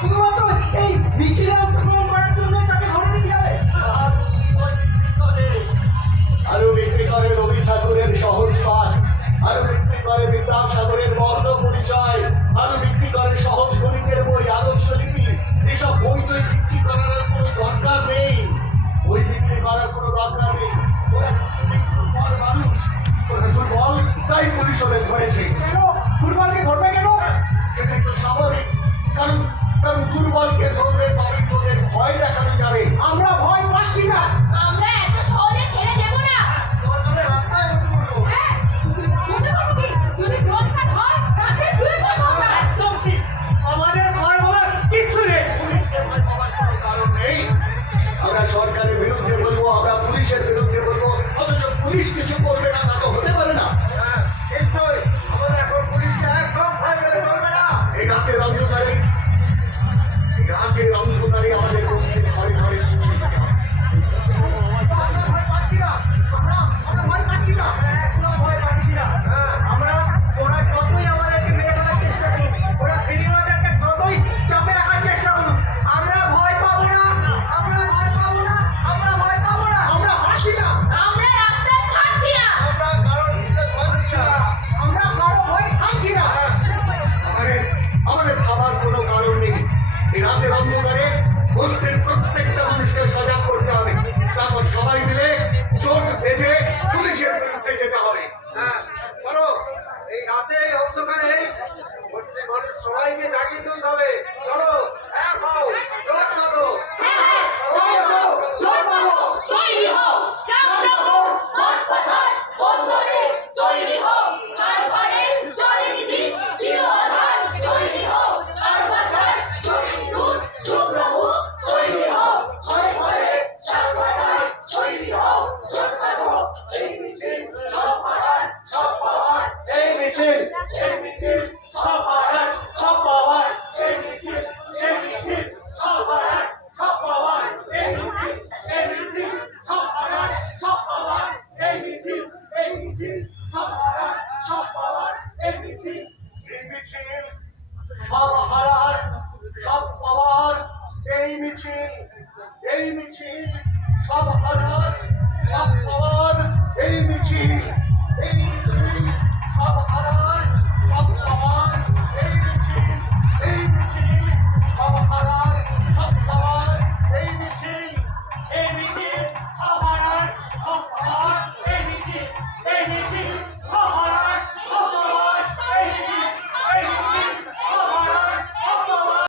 শুধুমাত্র এই মিছিলে অংশগ্রহণ করার জন্য তাকে ধরে নিয়ে যাবে? আরো বিক্রি করে রবি ঠাকুরের সহজ পাঠ, আরো বিক্রি করে বিদ্যাসাগরের বর্ণ পরিচয়, আরো বিক্রি করে সহজ গণিতের বই, আদর্শ লিপি। এসব বই তো বিক্রি করার আর কোনো দরকার নেই, বই বিক্রি করার কোনো দরকার নেই। ওরা দুর্বল মানুষ, ওরা দুর্বল, তাই পুলিশ ওদের ধরেছে। কেন দুর্বলকে ধরবে কেন? সেটাই তো স্বাভাবিক, কারণ কারণ দুর্বলকে ধরলে বাড়ির লোকের ভয় দেখানো যাবে। আমরা ভয় পাচ্ছি না। আমরা এত সহজে ছেড়ে দেব না। রাস্তায় বসে পড়বো। হ্যাঁ, বুঝতে পারবো কি? যদি দরকার হয় রাস্তায় শুয়ে পড়বো আমরা। একদম ঠিক, আমাদের ভয় বলার কিচ্ছু নেই। পুলিশকে ভয় পাওয়ার কোনো কারণ নেই। আমরা সরকারের বিরুদ্ধে বলবো, আমরা পুলিশের বিরুদ্ধে বলবো, অথচ পুলিশ কিছু করবে না, তা তো হতে পারে না। নিশ্চয়ই আমাদের এখন পুলিশকে একদম ভয় পেলে চলবে না। এই রাতের অন্ধকারে আমাদের বস্তির ঘরে ঘরে পৌঁছে দিতে হবে। আমরা ভয় পাচ্ছি না, আমরা ভয় পাচ্ছি না, একদম ভয় পাচ্ছি না। আমরা ওরা যতই আমাদেরকে মেরে ফেলার চেষ্টা করুক, ওরা ফেরিওয়ালাদেরকে যতই চাপে রাখার চেষ্টা করুক, আমরা ভয় পাবো না, আমরা ভয় পাবো না, আমরা ভয় পাবো না, আমরা পাচ্ছি না, আমরা রাস্তায় ছাড়ছি না। আমরা কারোর নিষেধ মানছি না। আমরা কারো ভয় খাচ্ছি না। আমাদের খাবার কোনো কারণ নেই। এই রাতের অন্ধকারে বস্তির প্রত্যেকটা মানুষকে সজাগ করতে হবে, তারপর সবাই মিলে চোখ বেঁধে পুলিশের বিরুদ্ধে যেতে হবে। চলো এই রাতে এই অন্ধকারে বস্তির মানুষ সবাইকে জাগিয়ে তুলতে হবে। চলো এক হও, জোর বাঁধো। হ্যাঁ, চলো, চলো, জোর বাঁধো, তৈরি হও। রামনগর, মঠবাজার, বন্দরে, তৈরি হও। কারবারে, চলেনি দিন, চির আধার, তৈরি হও। কারবাজার, চলেনি নূর, সুপ্রভু, তৈরি হও। ঘরে ঘরে, চারপাটায়, তৈরি হও। জোর বাঁধো, এই মিছিল, সব পাড়ার, সব পাওয়ার, এই মিছিল, এই মিছিল, সব পাড়ার, সব পাওয়ার, এই মিছিল, সব পাড়ার, সব পাওয়ার, এই মিছিল, সব পাড়ার, সব পাওয়ার, এই মিছিল, সব পাড়ার, সব পাওয়ার, এই মিছিল। এই মিছিল সব হারার, সব পাওয়ার, এই মিছিল, এই মিছিল সব হারার, সব পাওয়ার,